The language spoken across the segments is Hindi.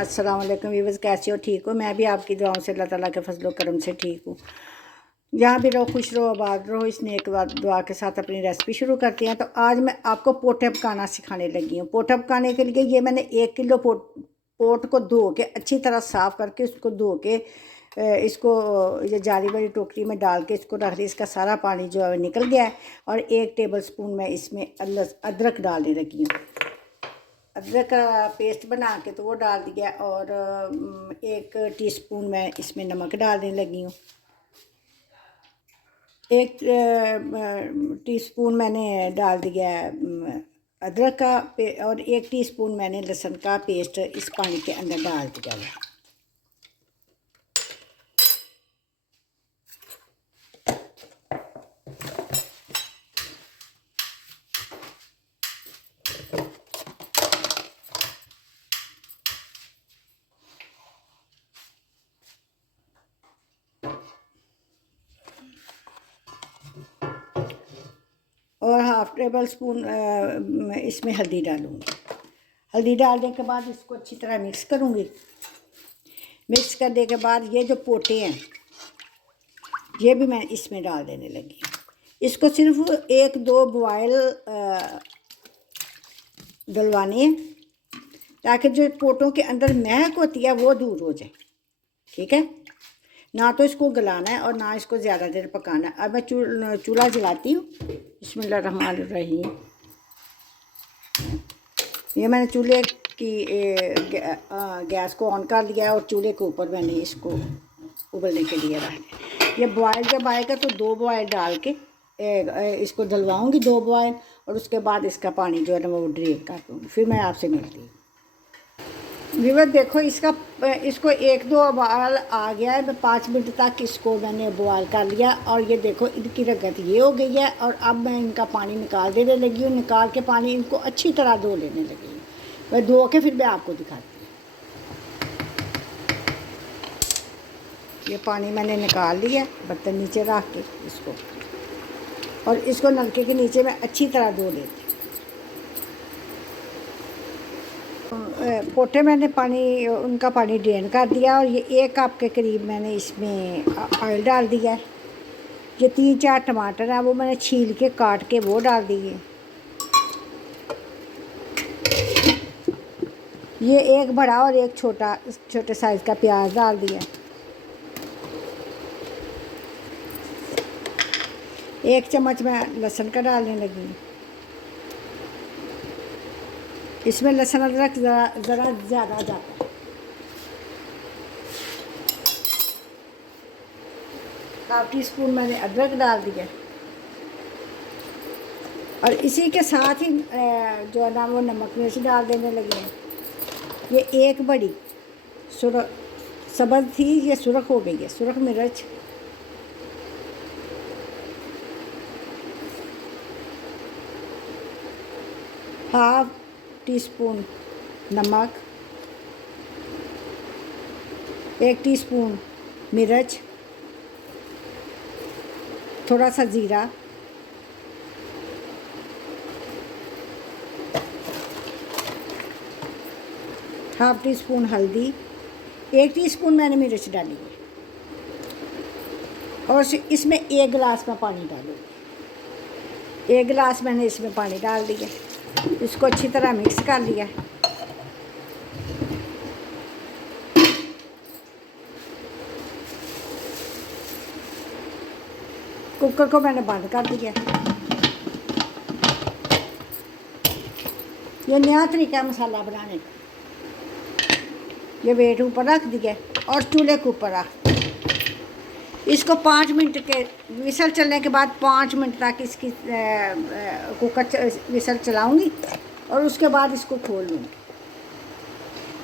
अस्सलाम वालेकुम व्यूअर्स, कैसे हो? ठीक हो? मैं भी आपकी दुआओं से, अल्लाह ताला के फजलो करम से ठीक हूँ। जहाँ भी रहो खुश रहो, आबाद रहो। इस नेक दुआ के साथ अपनी रेसिपी शुरू करती हैं। तो आज मैं आपको पोटे पकाना सिखाने लगी हूँ। पोटा पकाने के लिए ये मैंने 1 किलो पोट को धो के अच्छी तरह साफ़ करके उसको धो के इसको ये जाली वाली टोकरी में डाल के इसको रख दी। इसका सारा पानी जो है निकल गया है। और 1 टेबल स्पून मैं इसमें अदरक डालने लगी हूँ। अदरक का पेस्ट बना के तो वो डाल दिया। और 1 टीस्पून मैं इसमें नमक डालने लगी हूँ। 1 टीस्पून मैंने डाल दिया अदरक का और 1 टीस्पून मैंने लहसुन का पेस्ट इस पानी के अंदर डाल दिया है। और 1/2 टेबल स्पून इसमें हल्दी डालूँगी। हल्दी डालने के बाद इसको अच्छी तरह मिक्स करूँगी। मिक्स करने के बाद ये जो पोटे हैं ये भी मैं इसमें डाल देने लगी। इसको सिर्फ 1-2 बॉयल डलवानी है ताकि जो पोटों के अंदर महक होती है वो दूर हो जाए। ठीक है, ना तो इसको गलाना है और ना इसको ज़्यादा देर पकाना है। अब मैं चूल्हा जलाती हूँ। बिस्मिल्लाहिर्रहमानिर्रहीम। ये मैंने चूल्हे की गैस को ऑन कर दिया है और चूल्हे के ऊपर मैंने इसको उबलने के लिए रखना। ये बॉयल जब आएगा तो 2 बॉयल डाल के इसको डलवाऊँगी, 2 बॉयल। और उसके बाद इसका पानी जो है ना वो ड्रेन कर दूँगी। फिर मैं आपसे मिलती हूँ। व्यूअर देखो, इसको 1-2 बॉयल आ गया है। 5 मिनट तक इसको मैंने बॉयल कर लिया और ये देखो इनकी रगत ये हो गई है। और अब मैं इनका पानी निकाल देने लगी हूँ। निकाल के पानी इनको अच्छी तरह धो लेने लगी हूँ। मैं धो के फिर मैं आपको दिखाती हूँ। ये पानी मैंने निकाल लिया, बर्तन नीचे रख के इसको, और इसको नलके के नीचे मैं अच्छी तरह धो लेती हूँ। पोटे मैंने उनका पानी ड्रेन कर दिया। और ये 1 कप के करीब मैंने इसमें ऑयल डाल दिया है। ये 3-4 टमाटर हैं वो मैंने छील के काट के वो डाल दिए। ये 1 बड़ा और 1 छोटे साइज़ का प्याज डाल दिया। 1 चम्मच मैं लहसुन का डालने लगी। इसमें लहसुन अदरक ज़रा ज़्यादा जाता है। ½ टीस्पून मैंने अदरक डाल दिया। और इसी के साथ ही जो है ना वो नमक मिर्च डाल देने लगे हैं। ये 1 बड़ी सब्ज़ थी, ये सुरख हो गई है। सुरख मिर्च, ½ टीस्पून नमक, 1 टीस्पून मिर्च, थोड़ा सा ज़ीरा, ½ टीस्पून हल्दी, 1 टीस्पून मैंने मिर्च डाली है। और इसमें 1 गिलास में पानी डालूँगी। 1 गिलास मैंने इसमें पानी डाल दिया। इसको अच्छी तरह मिक्स कर लिया। कुकर को मैंने बंद कर दिया। ये नया तरीका है मसाला बनाने का। ये वेट ऊपर रख दिया और चूल्हे के ऊपर रख। इसको 5 मिनट के विसल चलने के बाद 5 मिनट तक इसकी कुकर विसल चलाऊंगी और उसके बाद इसको खोल लूँगी।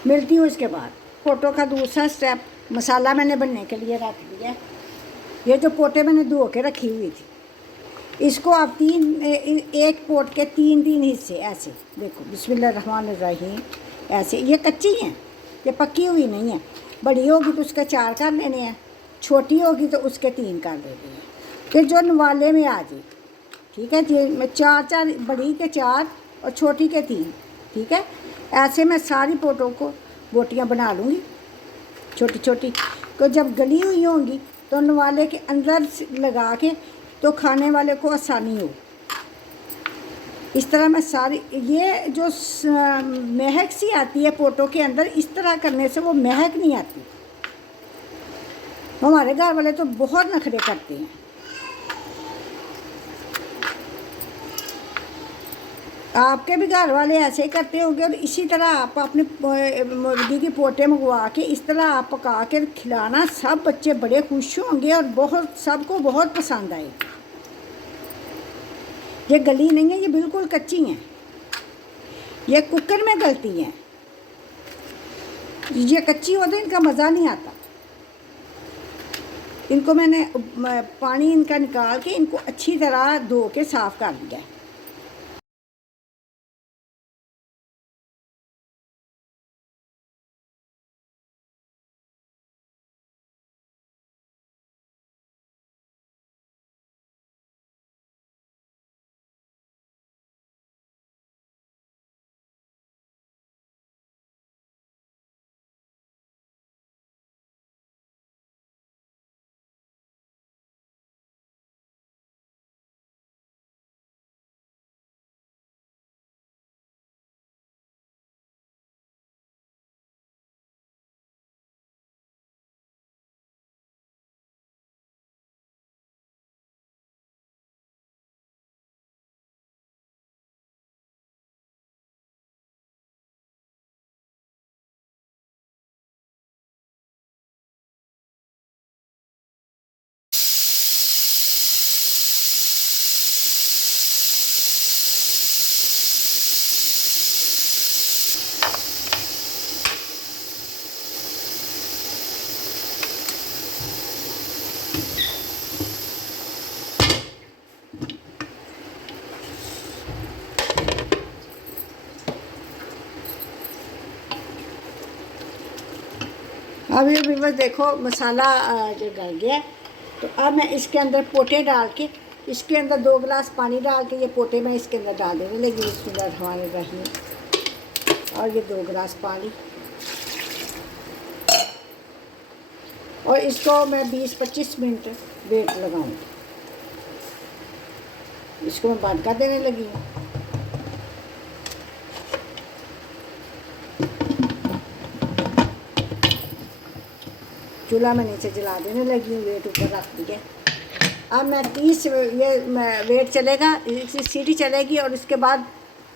मिलती हूँ इसके बाद। पोटों का दूसरा स्टेप, मसाला मैंने बनने के लिए रख दिया। ये जो पोटे मैंने धो के रखी हुई थी, इसको आप 1 पोट के 3-3 हिस्से ऐसे देखो, बिस्मिल्लाहिर्रहमानिर्रहीम। ऐसे ये कच्ची हैं, ये पक्की हुई नहीं है। बड़ी होगी तो उसके 4 कर लेने हैं, छोटी होगी तो उसके 3 कर देते हैं, फिर जो नवाले में आ जाए। ठीक है जी, मैं 4 बड़ी के 4 और छोटी के 3। ठीक है, ऐसे मैं सारी पोटों को बोटियाँ बना लूँगी छोटी छोटी, तो जब गली हुई होंगी तो नवाले के अंदर लगा के तो खाने वाले को आसानी हो। इस तरह मैं सारी, ये जो महक सी आती है पोटो के अंदर, इस तरह करने से वो महक नहीं आती। हमारे घर वाले तो बहुत नखरे करते हैं। आपके भी घर वाले ऐसे ही करते होंगे, और इसी तरह आप अपने मुर्गी की पोटे मंगवा के इस तरह आप पका के खिलाना, सब बच्चे बड़े खुश होंगे और बहुत सबको बहुत पसंद आए। ये गली नहीं है, ये बिल्कुल कच्ची हैं, ये कुकर में गलती हैं। ये कच्ची हो तो इनका मज़ा नहीं आता। इनको मैंने पानी इनका निकाल के इनको अच्छी तरह धो के साफ़ कर दिया है। अब ये व्यूअर्स देखो मसाला जो गल गया, तो अब मैं इसके अंदर पोटे डाल के, इसके अंदर 2 गिलास पानी डाल के ये पोटे मैं इसके अंदर डाल देने लगी। बिस्मिल्लाहिर्रहमानिर्रहीम। और ये 2 गिलास पानी, और इसको मैं 20-25 मिनट वेट लगाऊंगी। इसको मैं बंद कर देने लगी हूँ। चूल्हा मैं नीचे जला देने लगी हूँ, वेट ऊपर रख दिया। अब मैं 30 वेट चलेगा, सीटी चलेगी, और इसके बाद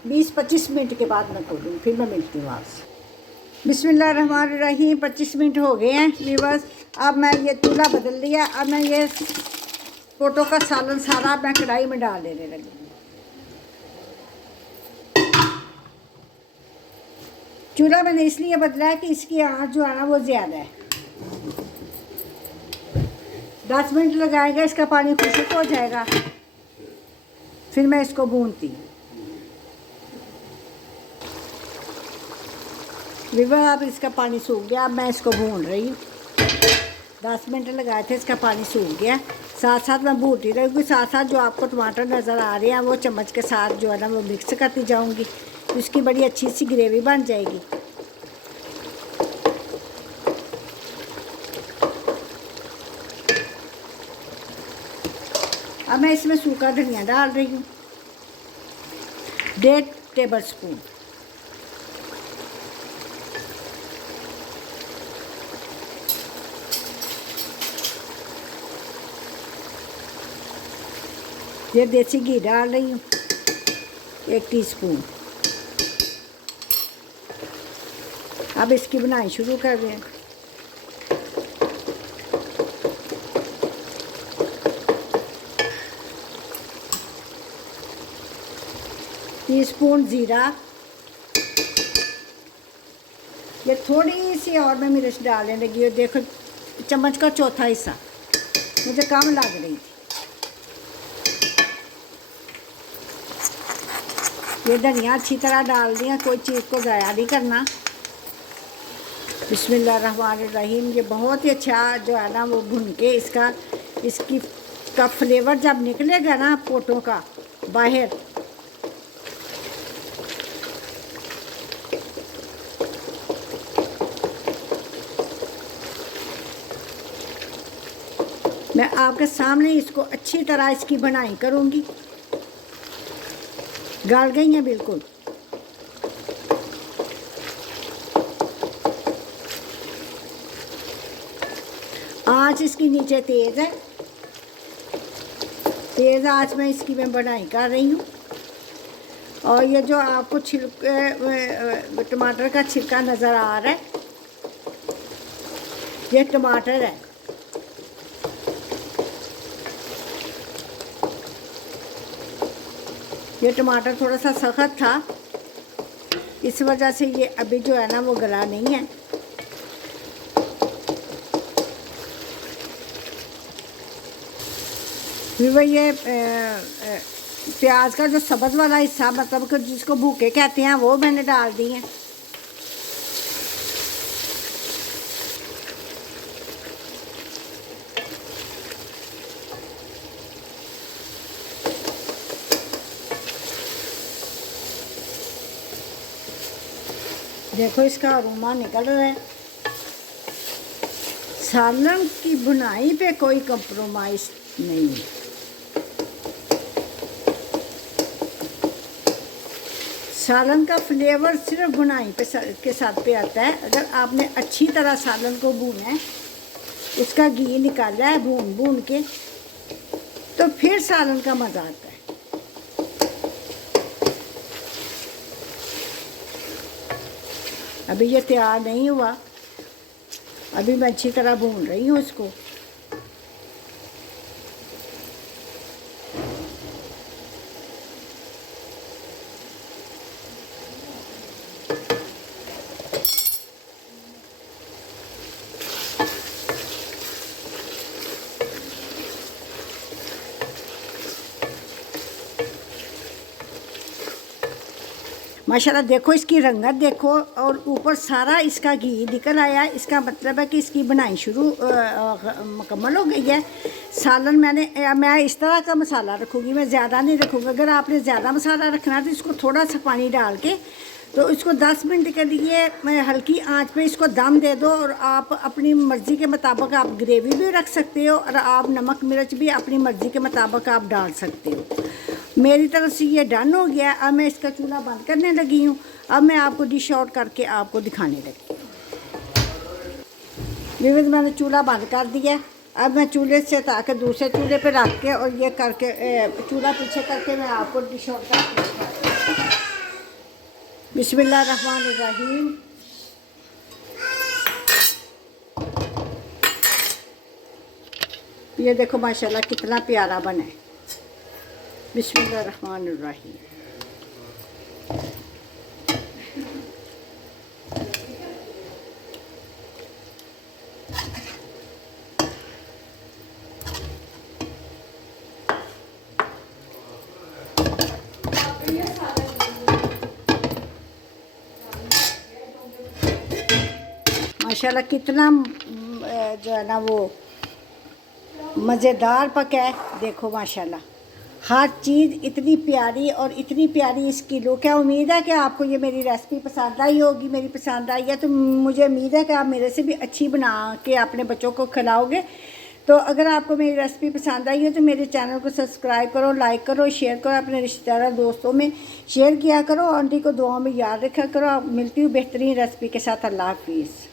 20-25 मिनट के बाद मैं खोलूँगी, फिर मैं मिलती हूँ आपसे। बिस्मिल्लाहिर्रहमानिर्रहीम। 25 मिनट हो गए हैं व्यूअर्स। अब मैं ये चूल्हा बदल लिया। अब मैं ये पोटो का सालन सारा मैं कढ़ाई में डाल देने लगी। चूल्हा मैंने इसलिए बदला है कि इसकी आँच जो है ना वो ज़्यादा है। 10 मिनट लगाएगा, इसका पानी खुश्क हो जाएगा, फिर मैं इसको भूनती हूँ। अब इसका पानी सूख गया। अब मैं इसको भून रही हूँ। 10 मिनट लगाए थे, इसका पानी सूख गया। साथ साथ मैं भूनती रहूँगी। साथ साथ जो आपको टमाटर नज़र आ रहे हैं वो चम्मच के साथ जो है ना वो मिक्स करती जाऊँगी, तो इसकी बड़ी अच्छी सी ग्रेवी बन जाएगी। अब मैं इसमें सूखा धनिया डाल रही हूँ, 1.5 टेबल स्पून। ये देसी घी डाल रही हूँ, 1 टीस्पून। अब इसकी बनाई शुरू कर रहे हैं। टीस्पून ज़ीरा, ये थोड़ी सी और मैं मिर्च डालने लगी हूँ। देखो चम्मच का चौथा हिस्सा, मुझे कम लग रही थी। ये धनिया अच्छी तरह डाल दिया, कोई चीज़ को ज़ाया नहीं करना। बिस्मिल्लाहिर्रहमानिर्रहीम। ये बहुत ही अच्छा जो है ना वो भुन के इसकी का फ्लेवर जब निकलेगा ना पोटों का बाहर, मैं आपके सामने इसको अच्छी तरह इसकी बनाई करूँगी। गल गई हैं बिल्कुल। आँच इसकी नीचे तेज़ है, तेज़ आँच में इसकी मैं बनाई कर रही हूँ। और ये जो आपको टमाटर का छिलका नज़र आ रहा है, ये टमाटर है। ये टमाटर थोड़ा सा सख्त था, इस वजह से ये अभी जो है ना वो गला नहीं है। फिर ये प्याज का जो सब्ज़ वाला हिस्सा, मतलब कि जिसको भूखे कहते हैं, वो मैंने डाल दी है। देखो इसका अरोमा निकल रहा है। सालन की बुनाई पे कोई कंप्रोमाइज़ नहीं है। सालन का फ्लेवर सिर्फ बुनाई पे के साथ पे आता है। अगर आपने अच्छी तरह सालन को भूना है, उसका घी निकाला है भून भून के, तो फिर सालन का मज़ा आता है। अभी ये तैयार नहीं हुआ, अभी मैं अच्छी तरह भून रही हूँ इसको। माशाल्लाह देखो इसकी रंगत देखो, और ऊपर सारा इसका घी निकल आया। इसका मतलब है कि इसकी बनाई मुकम्मल हो गई है। सालन मैं इस तरह का मसाला रखूँगी, मैं ज़्यादा नहीं रखूँगी। अगर आपने ज़्यादा मसाला रखना है तो इसको थोड़ा सा पानी डाल के, तो इसको 10 मिनट के लिए हल्की आंच पे इसको दम दे दो। और आप अपनी मर्ज़ी के मुताबिक आप ग्रेवी भी रख सकते हो, और आप नमक मिर्च भी अपनी मर्ज़ी के मुताबिक आप डाल सकते हो। मेरी तरफ से ये डन हो गया। अब मैं इसका चूल्हा बंद करने लगी हूँ। अब मैं आपको डिश आउट करके आपको दिखाने लगी हूँ। विविध मैंने चूल्हा बंद कर दिया। अब मैं चूल्हे से ताकि दूसरे चूल्हे पे रख के और ये करके चूल्हा पीछे करके मैं आपको डिश आउट करके दिखाती हूँ। बिस्मिल्लाहिर्रहमानिर्रहीम। ये देखो माशाल्लाह कितना प्यारा बना है। बिस्मिल्लाहिर्रहमानिर्रहीम। माशाल्लाह कितना जो है ना वो मज़ेदार पका है। देखो माशाल्लाह हर चीज़ इतनी प्यारी और इतनी प्यारी इसकी लुक है। उम्मीद है कि आपको ये मेरी रेसिपी पसंद आई होगी। मेरी पसंद आई है तो मुझे उम्मीद है कि आप मेरे से भी अच्छी बना के अपने बच्चों को खिलाओगे। तो अगर आपको मेरी रेसिपी पसंद आई हो तो मेरे चैनल को सब्सक्राइब करो, लाइक करो, शेयर करो, अपने रिश्तेदार दोस्तों में शेयर किया करो। आंटी को दुआ में याद रखा करो। मिलती हूँ बेहतरीन रेसिपी के साथ। अल्लाह हाफिज़।